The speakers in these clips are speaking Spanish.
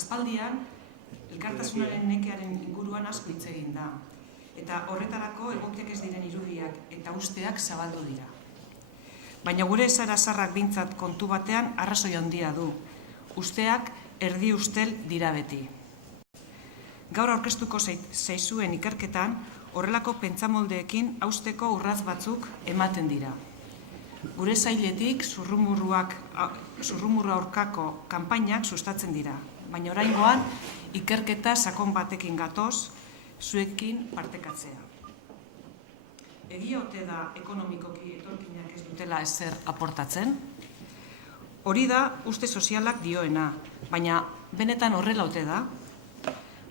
Aspaldian, elkartasunaren nekearen inguruan asko hitz egin da, eta horretarako egokiak ez diren irudiak eta usteak zabaldu dira. Baina gure zara zarrak bintzat kontu batean arrazoi handia du. Usteak erdi ustel dira beti. Gaur aurkeztuko zaizuen ikerketan, horrelako pentsamoldeekin hausteko urratz batzuk ematen dira. Gure zailetik zurrumurru aurkako kanpainak sustatzen dira, baina oraingoan ikerketa sakon batekin gatoz, zuekin partekatzea. Egia ote da ekonomikoki etorkinak ez dutela ezer aportatzen? Hori da uste sozialak dioena, baina benetan horrela ote da?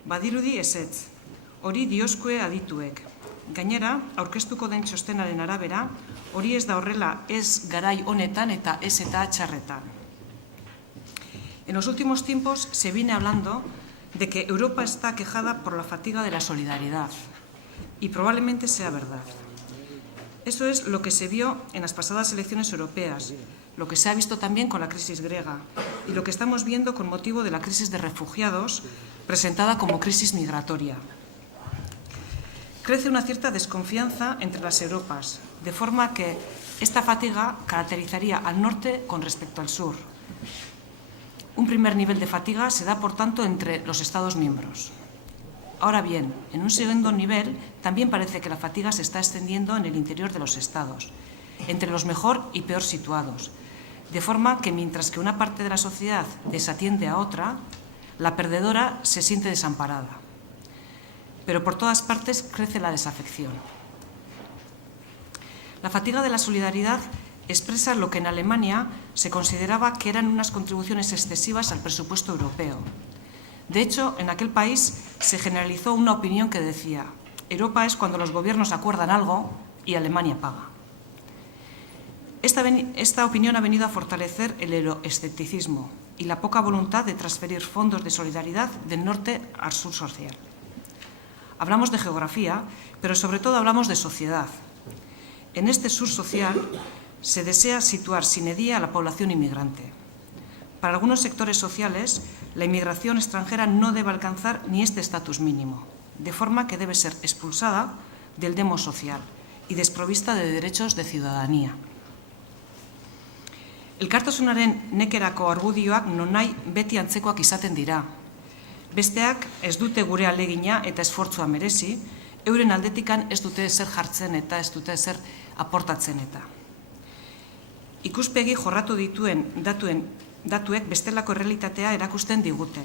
Badirudi ezetz, hori dioskue adituek. Gainera, aurkeztuko den txostenaren arabera, hori ez da horrela ez garai honetan eta ez eta txarretan. En los últimos tiempos se viene hablando de que Europa está aquejada por la fatiga de la solidaridad, y probablemente sea verdad. Eso es lo que se vio en las pasadas elecciones europeas, lo que se ha visto también con la crisis griega y lo que estamos viendo con motivo de la crisis de refugiados, presentada como crisis migratoria. Crece una cierta desconfianza entre las Europas, de forma que esta fatiga caracterizaría al norte con respecto al sur. Un primer nivel de fatiga se da, por tanto, entre los Estados miembros. Ahora bien, en un segundo nivel, también parece que la fatiga se está extendiendo en el interior de los Estados, entre los mejor y peor situados, de forma que mientras que una parte de la sociedad desatiende a otra, la perdedora se siente desamparada. Pero por todas partes crece la desafección. La fatiga de la solidaridad expresa lo que en Alemania se consideraba que eran unas contribuciones excesivas al presupuesto europeo. De hecho, en aquel país se generalizó una opinión que decía: Europa es cuando los gobiernos acuerdan algo y Alemania paga. Esta opinión ha venido a fortalecer el euroescepticismo y la poca voluntad de transferir fondos de solidaridad del norte al sur social. Hablamos de geografía, pero sobre todo hablamos de sociedad. En este sur social se desea situar sine die a la población inmigrante. Para algunos sectores sociales, la inmigración extranjera no debe alcanzar ni este estatus mínimo, de forma que debe ser expulsada del demos social y desprovista de derechos de ciudadanía. Elkartasunaren nekerako argudioak nonahi beti antzekoak izaten dira. Besteak ez dute gure alegina eta esfortzua merezi, euren aldetikan ez dute ezer jartzen eta ez dute ezer aportatzen eta. Ikuspegi jorratu dituen datuek bestelako errealitatea erakusten digute.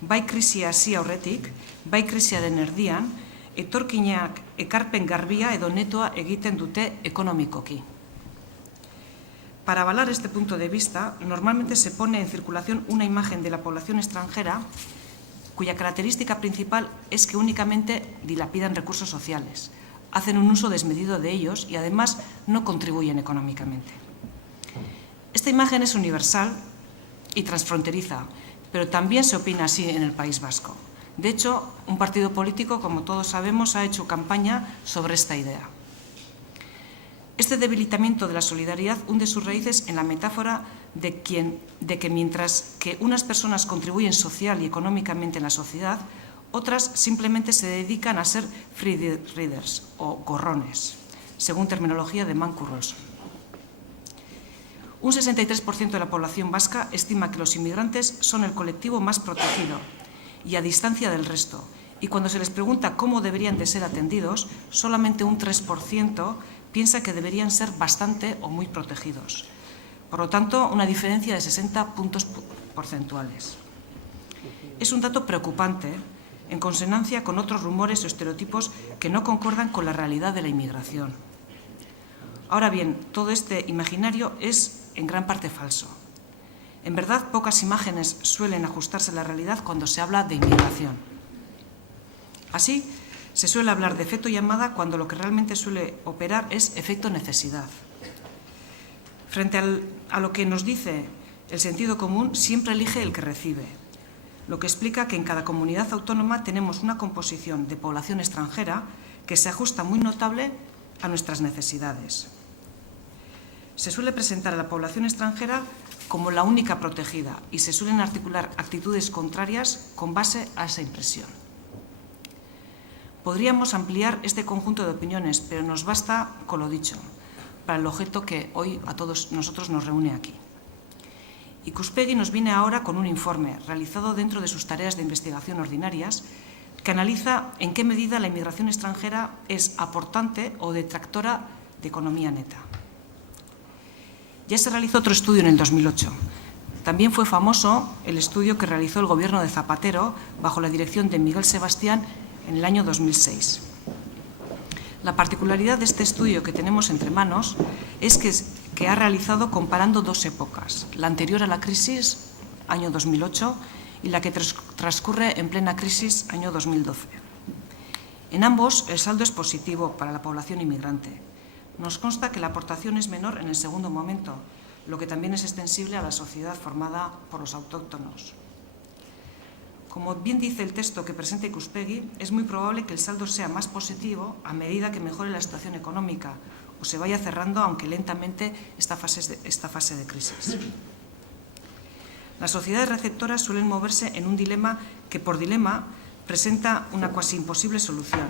Bai krisia hasi aurretik, bai krisiaren erdian, etorkinak ekarpen garbia edo netoa egiten dute ekonomikoki. Para avalar este punto de vista, normalmente se pone en circulación una imagen de la población extranjera cuya característica principal es que únicamente dilapidan recursos sociales, hacen un uso desmedido de ellos y además no contribuyen económicamente. Esta imagen es universal y transfronteriza, pero también se opina así en el País Vasco. De hecho, un partido político, como todos sabemos, ha hecho campaña sobre esta idea. Este debilitamiento de la solidaridad hunde sus raíces en la metáfora de que mientras que unas personas contribuyen social y económicamente en la sociedad, otras simplemente se dedican a ser free riders o gorrones, según terminología de Mancurros. Un 63% de la población vasca estima que los inmigrantes son el colectivo más protegido y a distancia del resto, y cuando se les pregunta cómo deberían de ser atendidos, solamente un 3% piensa que deberían ser bastante o muy protegidos. Por lo tanto, una diferencia de 60 puntos porcentuales. Es un dato preocupante, en consonancia con otros rumores o estereotipos que no concuerdan con la realidad de la inmigración. Ahora bien, todo este imaginario es en gran parte falso. En verdad, pocas imágenes suelen ajustarse a la realidad cuando se habla de inmigración. Así, se suele hablar de efecto llamada cuando lo que realmente suele operar es efecto necesidad. Frente a lo que nos dice el sentido común, siempre elige el que recibe, lo que explica que en cada comunidad autónoma tenemos una composición de población extranjera que se ajusta muy notable a nuestras necesidades. Se suele presentar a la población extranjera como la única protegida y se suelen articular actitudes contrarias con base a esa impresión. Podríamos ampliar este conjunto de opiniones, pero nos basta con lo dicho, para el objeto que hoy a todos nosotros nos reúne aquí. Ikuspegi nos viene ahora con un informe realizado dentro de sus tareas de investigación ordinarias que analiza en qué medida la inmigración extranjera es aportante o detractora de economía neta. Ya se realizó otro estudio en el 2008. También fue famoso el estudio que realizó el gobierno de Zapatero bajo la dirección de Miguel Sebastián en el año 2006. La particularidad de este estudio que tenemos entre manos es que ha realizado comparando dos épocas, la anterior a la crisis, año 2008, y la que transcurre en plena crisis, año 2012. En ambos, el saldo es positivo para la población inmigrante. Nos consta que la aportación es menor en el segundo momento, lo que también es extensible a la sociedad formada por los autóctonos. Como bien dice el texto que presenta Ikuspegi, es muy probable que el saldo sea más positivo a medida que mejore la situación económica o se vaya cerrando, aunque lentamente, esta fase de crisis. Las sociedades receptoras suelen moverse en un dilema que, por dilema, presenta una casi imposible solución.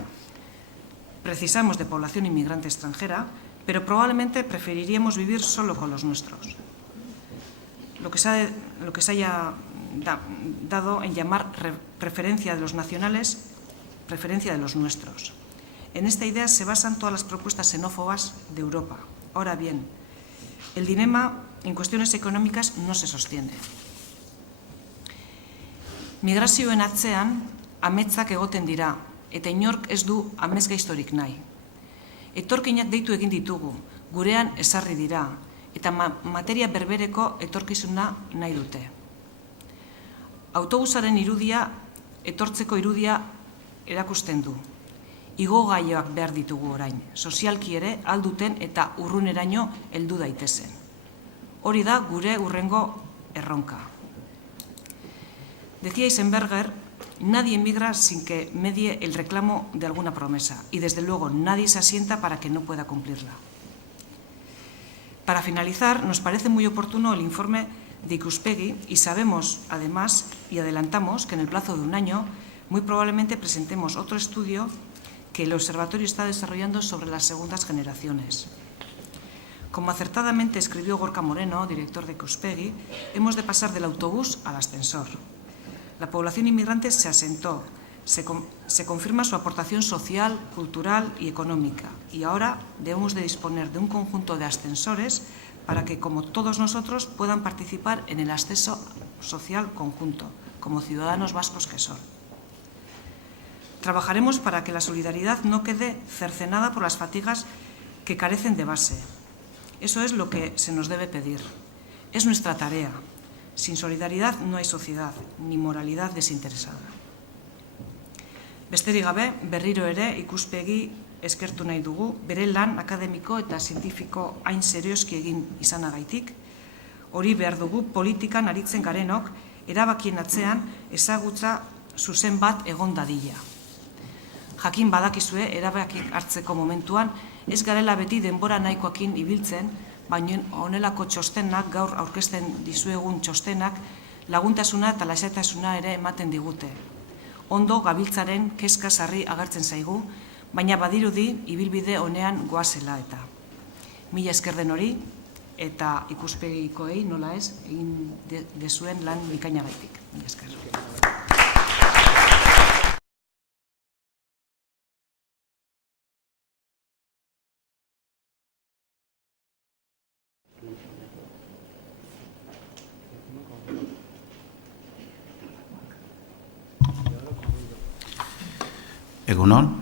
Precisamos de población inmigrante extranjera, pero probablemente preferiríamos vivir solo con los nuestros. Lo que se haya dado en llamar preferencia de los nacionales, preferencia de los nuestros. En esta idea se basan todas las propuestas xenófobas de Europa. Ahora bien, el dilema en cuestiones económicas no se sostiene. Migrazioen atzean ametsak egoten dira, eta inork ez du amesgaiztorik nahi. Etorkinak deitu egin ditugu, gurean ezarri dira, eta materia berbereko etorkizuna nahi dute. Autobusaren irudia, etortzeko irudia erakusten du. Igogailloak behar ditugu orain, sozialki ere alduten eta urruneraino heldu daitezen. Hori da gure hurrengo erronka. Decía Eisenberger, nadie emigra sin que medie el reclamo de alguna promesa y, desde luego, nadie se asienta para que no pueda cumplirla. Para finalizar, nos parece muy oportuno el informe de Ikuspegi y sabemos, además, y adelantamos que en el plazo de un año muy probablemente presentemos otro estudio que el Observatorio está desarrollando sobre las segundas generaciones. Como acertadamente escribió Gorka Moreno, director de Ikuspegi, hemos de pasar del autobús al ascensor. La población inmigrante se asentó, se confirma su aportación social, cultural y económica, y ahora debemos de disponer de un conjunto de ascensores para que, como todos nosotros, puedan participar en el ascenso social conjunto, como ciudadanos vascos que son. Trabajaremos para que la solidaridad no quede cercenada por las fatigas que carecen de base. Eso es lo que se nos debe pedir. Es nuestra tarea. Sin solidaridad no hay sociedad, ni moralidad desinteresada. Besterik gabe, berriro ere Ikuspegi eskertu nahi dugu, bere lan akademiko eta zientifiko hain serioski egin izanagaitik, hori behar dugu politikan aritzen garenok, erabakien atzean ezagutza zuzen bat egon dadila. Jakin badakizue, erabakik hartzeko momentuan, ez garela beti denbora nahikoakin ibiltzen, baina honelako txostenak, gaur aurkezten dizuegun txostenak, laguntasuna eta lasaitasuna ere ematen digute. Ondo gabiltzaren kezka sarri agertzen zaigu, baina badirudi ibilbide honean goazela eta. Mila esker den hori, eta Ikuspegikoei nola ez, egin dezuen lan bikainagaitik. Mila esker. Egunon,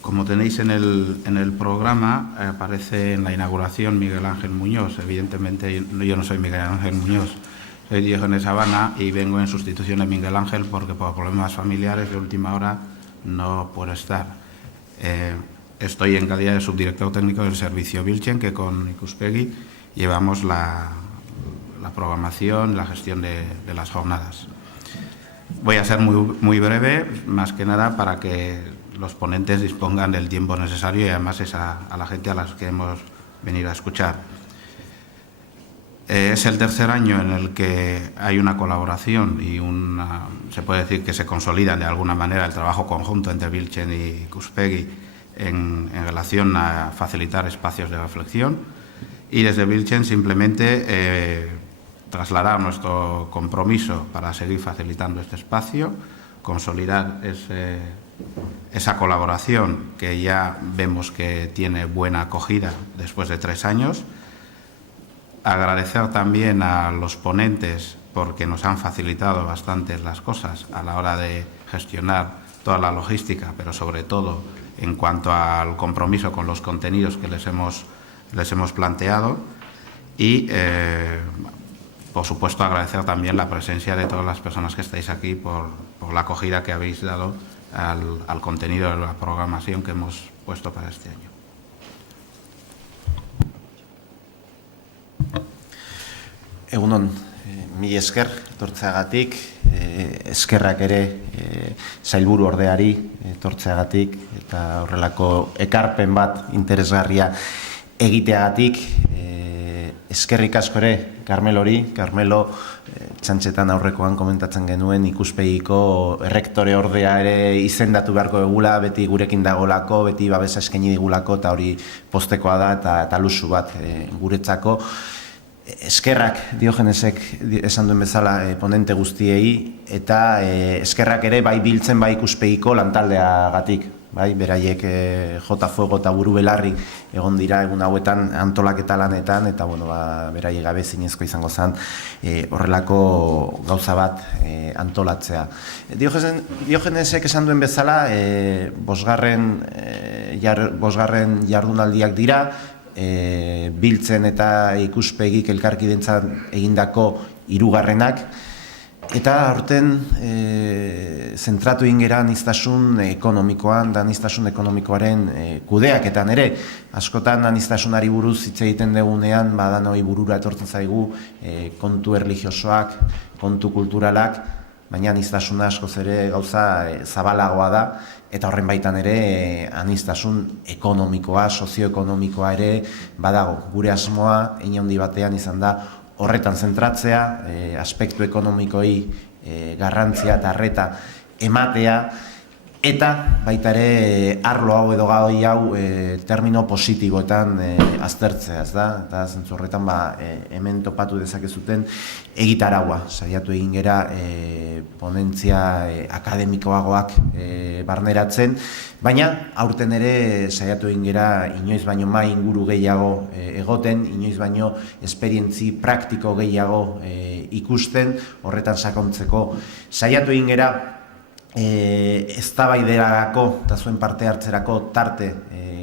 como tenéis en el programa, aparece en la inauguración Miguel Ángel Muñoz. Evidentemente yo no soy Miguel Ángel Muñoz, soy Diógenes Sabana y vengo en sustitución de Miguel Ángel porque por problemas familiares de última hora no puedo estar. Estoy en calidad de subdirector técnico del servicio Vilchen, que con Ikuspegi llevamos la programación, la gestión de las jornadas. Voy a ser muy breve, más que nada para que los ponentes dispongan del tiempo necesario y además es a la gente a la que hemos venido a escuchar. Es el tercer año en el que hay una colaboración y se puede decir que se consolida de alguna manera el trabajo conjunto entre Vilchen y Ikuspegi en relación a facilitar espacios de reflexión. Y desde Vilchen simplemente trasladar nuestro compromiso para seguir facilitando este espacio, consolidar esa colaboración que ya vemos que tiene buena acogida después de 3 años. Agradecer también a los ponentes porque nos han facilitado bastante las cosas a la hora de gestionar toda la logística, pero sobre todo en cuanto al compromiso con los contenidos que les hemos planteado. Y, por supuesto, agradecer también la presencia de todas las personas que estáis aquí por la acogida que habéis dado al contenido de la programación que hemos puesto para este año. Egunon, mila esker etortzeagatik, eskerrak ere sailburu ordeari etortzeagatik eta horrelako ekarpen bat interesgarria egiteagatik. Eskerrik asko ere Carmelo txantxetan aurrekoan komentatzen genuen Ikuspegiko errektore ordea ere izendatu beharko egula, beti gurekin dagolako, beti babesa eskaini digulako eta hori postekoa da eta luxu bat guretzako. Eskerrak Diogenesek esan duen bezala ponente guztiei eta eskerrak ere bai Biltzen bai Ikuspegiko lantaldeagatik, bai beraiek jota fuego eta buru belarri egon dira egun hauetan antolaketa lanetan eta bueno, beraiek gabe zinezko izango zen horrelako gauza bat antolatzea. Diogenesek esan duen bezala bosgarren jardunaldiak dira, Biltzen eta Ikuspegik elkarkidentzan egindako 3. Eta aurten zentratu ingera aniztasun ekonomikoan, da aniztasun ekonomikoaren kudeaketan ere. Askotan aniztasunari buruz hitz egiten degunean, badanoi burura etortzen zaigu kontu erlijiosoak, kontu kulturalak, baina aniztasuna askoz ere gauza zabalagoa da, eta horren baitan ere aniztasun ekonomikoa, sozioekonomikoa ere badago. Gure asmoa, hein handi batean izan da, horretan zentratzea, aspektu ekonomikoi garrantzia eta arreta ematea, eta baita ere arlo hau edo gai hau termino positiboetan aztertzea, ez da? Eta zentzu horretan hemen topatu dezakezuten egitaragua. Saiatu egin gera ponentzia akademikoagoak barneratzen, baina aurten ere saiatu egin gera inoiz baino mai inguru gehiago egoten, inoiz baino esperientzi praktiko gehiago ikusten, horretan sakontzeko. Saiatu egin gera eztabaiderako eta zuen parte hartzerako tarte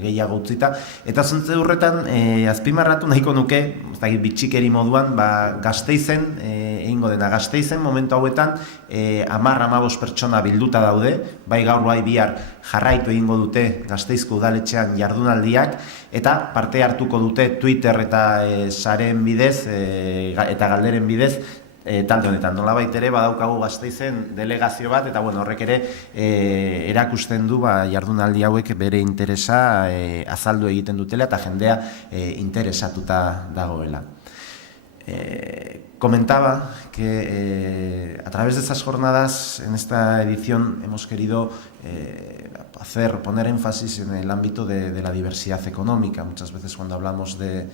gehiago utzita, eta zentze horretan azpimarratu nahiko nuke, bitxikeri moduan, Gasteizen, egingo dena Gasteizen, momentu hauetan 10-15 pertsona bilduta daude, bai gaur bai bihar jarraitu egingo dute Gasteizko udaletxean jardunaldiak, eta parte hartuko dute Twitter eta saren bidez eta galderen bidez, talde honetan, nolabait ere badaukagu Gasteizen delegazio bat, eta horrek ere erakusten du jardunaldi hauek bere interesa azaldu egiten dutela eta jendea interesatuta dagoela. Comentaba que a través de estas jornadas, en esta edición, hemos querido poner énfasis en el ámbito de la diversidad económica. Muchas veces cuando hablamos de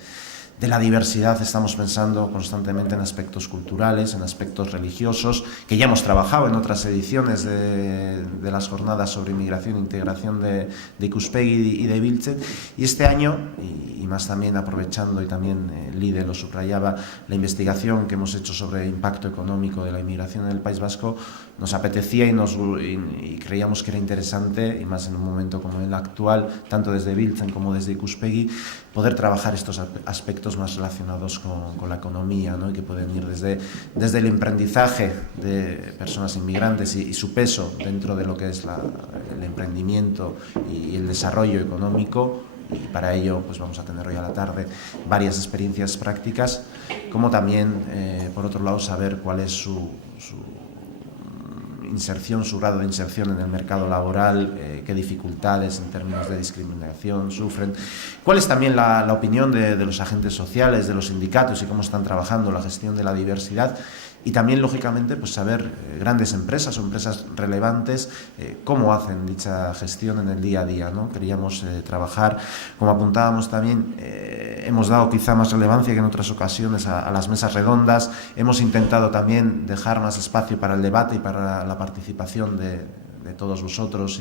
la diversidad estamos pensando constantemente en aspectos culturales, en aspectos religiosos, que ya hemos trabajado en otras ediciones de las jornadas sobre inmigración e integración de Ikuspegi y de Biltzen, y este año, y más también aprovechando, y también Lide lo subrayaba, la investigación que hemos hecho sobre el impacto económico de la inmigración en el País Vasco, nos apetecía y creíamos que era interesante, y más en un momento como el actual, tanto desde Biltzen como desde Ikuspegi, poder trabajar estos aspectos más relacionados con la economía, ¿no? Y que pueden ir desde el emprendizaje de personas inmigrantes y su peso dentro de lo que es el emprendimiento y el desarrollo económico, y para ello pues vamos a tener hoy a la tarde varias experiencias prácticas, como también, por otro lado, saber cuál es su inserción, su grado de inserción en el mercado laboral, qué dificultades en términos de discriminación sufren, cuál es también la opinión de los agentes sociales, de los sindicatos y cómo están trabajando la gestión de la diversidad. Y también, lógicamente, pues saber grandes empresas o empresas relevantes cómo hacen dicha gestión en el día a día, ¿no? Queríamos trabajar, como apuntábamos también, hemos dado quizá más relevancia que en otras ocasiones a las mesas redondas, hemos intentado también dejar más espacio para el debate y para la participación de todos vosotros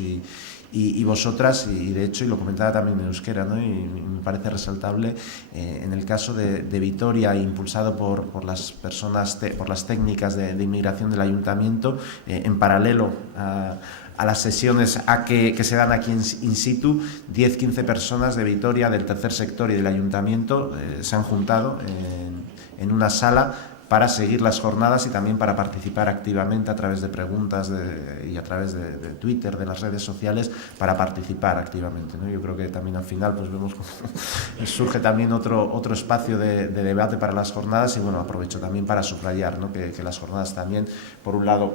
y vosotras, y de hecho, y lo comentaba también en euskera, ¿no? Y me parece resaltable en el caso de Vitoria, impulsado por las personas, por las técnicas de inmigración del ayuntamiento, en paralelo a las sesiones que se dan aquí in situ, 10-15 personas de Vitoria, del tercer sector y del ayuntamiento se han juntado en una sala para seguir las jornadas y también para participar activamente a través de preguntas y a través de Twitter, de las redes sociales, para participar activamente, ¿no? Yo creo que también al final pues vemos cómo surge también otro espacio de debate para las jornadas y bueno, aprovecho también para subrayar, ¿no? que las jornadas también, por un lado,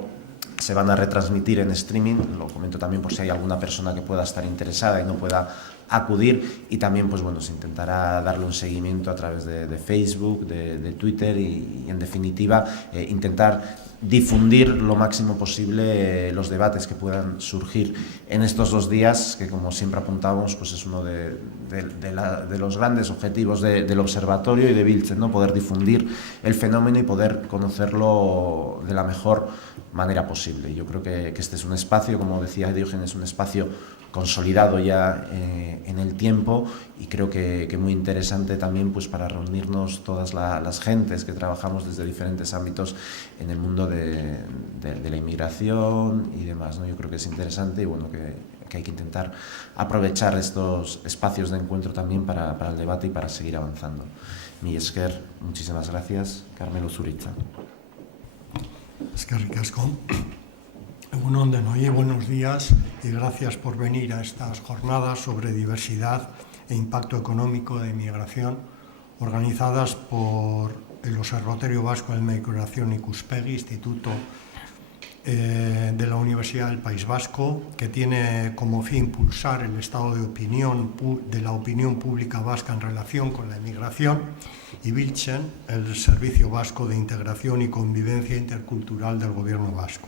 se van a retransmitir en streaming, lo comento también por si hay alguna persona que pueda estar interesada y no pueda acudir, y también pues bueno, se intentará darle un seguimiento a través de Facebook, de Twitter y en definitiva intentar difundir lo máximo posible los debates que puedan surgir en estos 2 días, que como siempre apuntábamos pues es uno de los grandes objetivos del observatorio y de Biltzen, ¿no? Poder difundir el fenómeno y poder conocerlo de la mejor manera posible. Yo creo que este es un espacio, como decía Diógenes, un espacio consolidado ya en el tiempo y creo que muy interesante también pues para reunirnos todas las gentes que trabajamos desde diferentes ámbitos en el mundo de la inmigración y demás, ¿no? Yo creo que es interesante y bueno, que hay que intentar aprovechar estos espacios de encuentro también para el debate y para seguir avanzando. Mi esker, muchísimas gracias. Carmelo Zuriza. Eskerrik asko. Egunon denoi, buenos días y gracias por venir a estas jornadas sobre diversidad e impacto económico de inmigración organizadas por el Observatorio Vasco de Migración Ikuspegi, Instituto de la Universidad del País Vasco, que tiene como fin impulsar el estado de opinión de la opinión pública vasca en relación con la inmigración, y Biltzen, el Servicio Vasco de Integración y Convivencia Intercultural del Gobierno Vasco.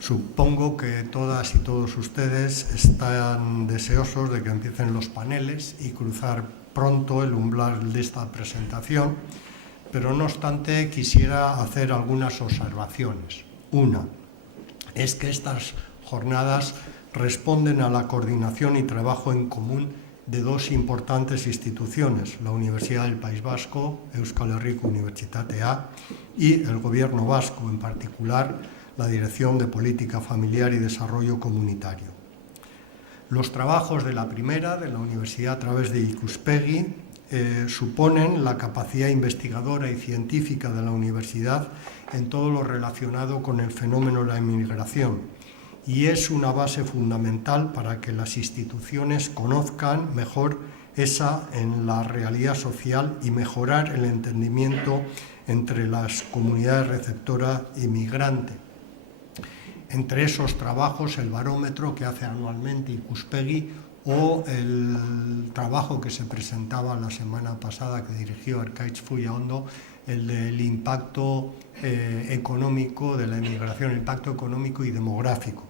Supongo que todas y todos ustedes están deseosos de que empiecen los paneles y cruzar pronto el umbral de esta presentación, pero no obstante quisiera hacer algunas observaciones. Una, es que estas jornadas responden a la coordinación y trabajo en común de 2 importantes instituciones, la Universidad del País Vasco, Euskal Herriko Unibertsitatea, y el Gobierno Vasco, en particular la Dirección de Política Familiar y Desarrollo Comunitario. Los trabajos de la primera, de la Universidad a través de Ikuspegi, suponen la capacidad investigadora y científica de la universidad en todo lo relacionado con el fenómeno de la inmigración y es una base fundamental para que las instituciones conozcan mejor esa en la realidad social y mejorar el entendimiento entre las comunidades receptora y migrante. Entre esos trabajos, el barómetro que hace anualmente Ikuspegi o el trabajo que se presentaba la semana pasada que dirigió Arkaitz Fullaondo, el del impacto económico de la inmigración, el impacto económico y demográfico,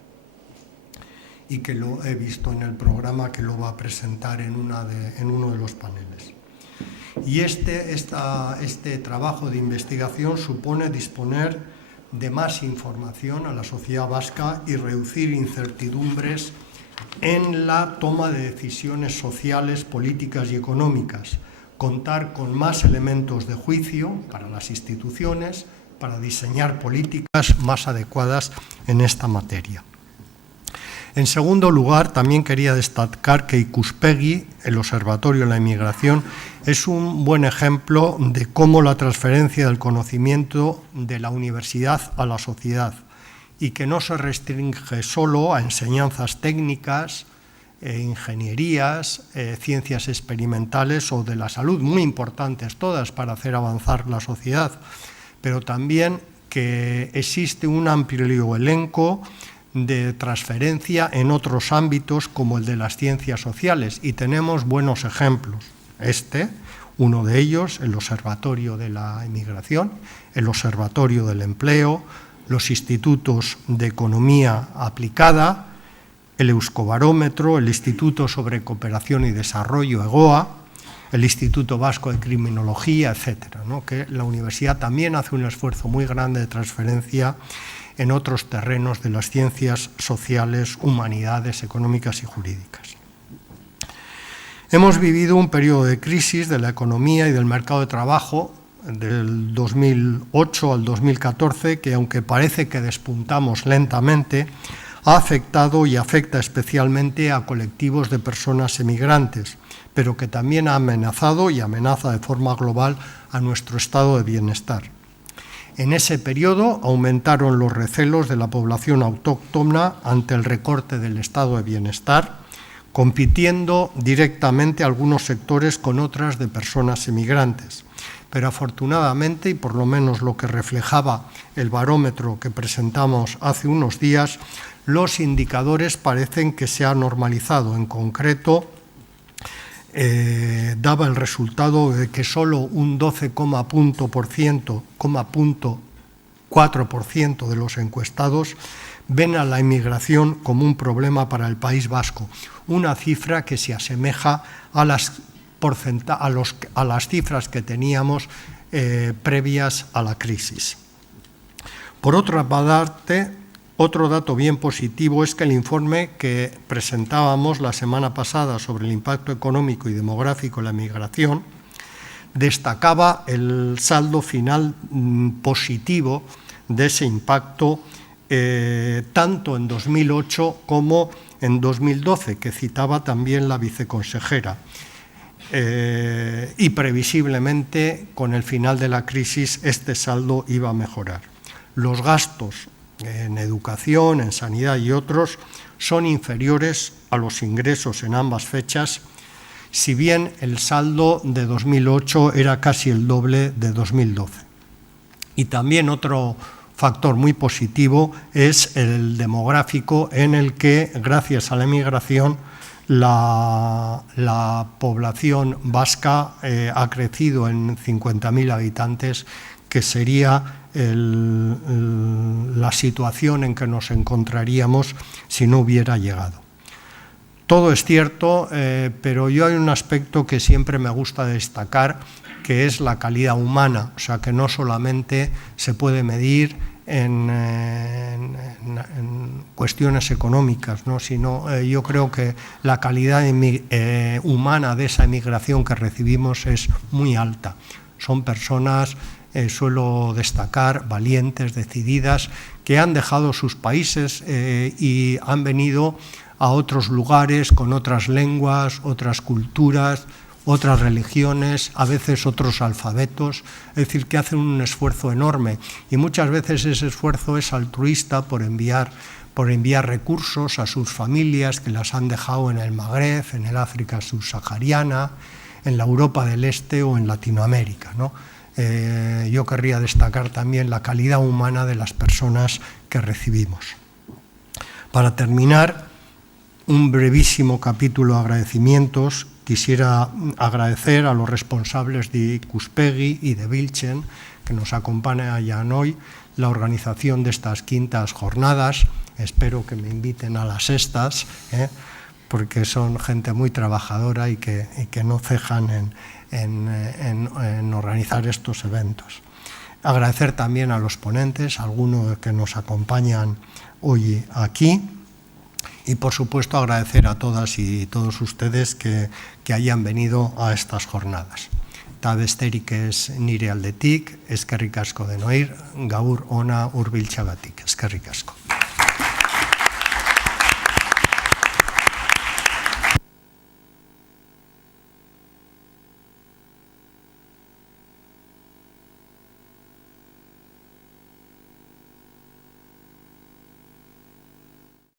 y que lo he visto en el programa que lo va a presentar en uno de los paneles. Y este trabajo de investigación supone disponer de más información a la sociedad vasca y reducir incertidumbres en la toma de decisiones sociales, políticas y económicas, contar con más elementos de juicio para las instituciones, para diseñar políticas más adecuadas en esta materia. En segundo lugar, también quería destacar que Ikuspegi, el Observatorio de la Inmigración, es un buen ejemplo de cómo la transferencia del conocimiento de la universidad a la sociedad y que no se restringe solo a enseñanzas técnicas, ingenierías, ciencias experimentales o de la salud, muy importantes todas para hacer avanzar la sociedad, pero también que existe un amplio elenco de transferencia en otros ámbitos como el de las ciencias sociales, y tenemos buenos ejemplos. Uno de ellos, el Observatorio de la Inmigración, el Observatorio del Empleo, los institutos de Economía Aplicada, el Euskobarómetro, el Instituto sobre Cooperación y Desarrollo, EGOA, el Instituto Vasco de Criminología, etcétera, ¿no? Que la universidad también hace un esfuerzo muy grande de transferencia en otros terrenos de las ciencias sociales, humanidades, económicas y jurídicas. Hemos vivido un periodo de crisis de la economía y del mercado de trabajo del 2008 al 2014, que aunque parece que despuntamos lentamente, ha afectado y afecta especialmente a colectivos de personas emigrantes, pero que también ha amenazado y amenaza de forma global a nuestro estado de bienestar. En ese periodo aumentaron los recelos de la población autóctona ante el recorte del estado de bienestar, compitiendo directamente algunos sectores con otras de personas emigrantes. Pero afortunadamente, y por lo menos lo que reflejaba el barómetro que presentamos hace unos días, los indicadores parecen que se han normalizado. En concreto, daba el resultado de que solo un 12,4% de los encuestados ven a la inmigración como un problema para el País Vasco, una cifra que se asemeja a las cifras que teníamos previas a la crisis. Por otra parte, otro dato bien positivo es que el informe que presentábamos la semana pasada sobre el impacto económico y demográfico de la migración destacaba el saldo final positivo de ese impacto tanto en 2008 como en 2012, que citaba también la viceconsejera. Y previsiblemente, con el final de la crisis, este saldo iba a mejorar. Los gastos en educación, en sanidad y otros son inferiores a los ingresos en ambas fechas, si bien el saldo de 2008 era casi el doble de 2012. Y también otro factor muy positivo es el demográfico, en el que, gracias a la emigración, la población vasca ha crecido en 50.000 habitantes, que sería la situación en que nos encontraríamos si no hubiera llegado. Todo es cierto, pero yo hay un aspecto que siempre me gusta destacar, que es la calidad humana, o sea, que no solamente se puede medir en cuestiones económicas, ¿no? Sino yo creo que la calidad humana de esa emigración que recibimos es muy alta. Son personas, suelo destacar, valientes, decididas, que han dejado sus países y han venido a otros lugares con otras lenguas, otras culturas, otras religiones, a veces otros alfabetos, es decir, que hacen un esfuerzo enorme, y muchas veces ese esfuerzo es altruista por enviar recursos a sus familias que las han dejado en el Magreb, en el África subsahariana, en la Europa del Este o en Latinoamérica, ¿no? Yo querría destacar también la calidad humana de las personas que recibimos. Para terminar, un brevísimo capítulo de agradecimientos. Quisiera agradecer a los responsables de Ikuspegi y de Biltzen, que nos acompañan hoy, la organización de estas quintas jornadas. Espero que me inviten a las sextas, porque son gente muy trabajadora y que no cejan en organizar estos eventos. Agradecer también a los ponentes, algunos que nos acompañan hoy aquí. Y, por supuesto, agradecer a todas y todos ustedes que hayan venido a estas jornadas. Ta besterik ez nire aldetik, eskerrik asko denoi, gaur ona hurbiltzeagatik, eskerrik asko.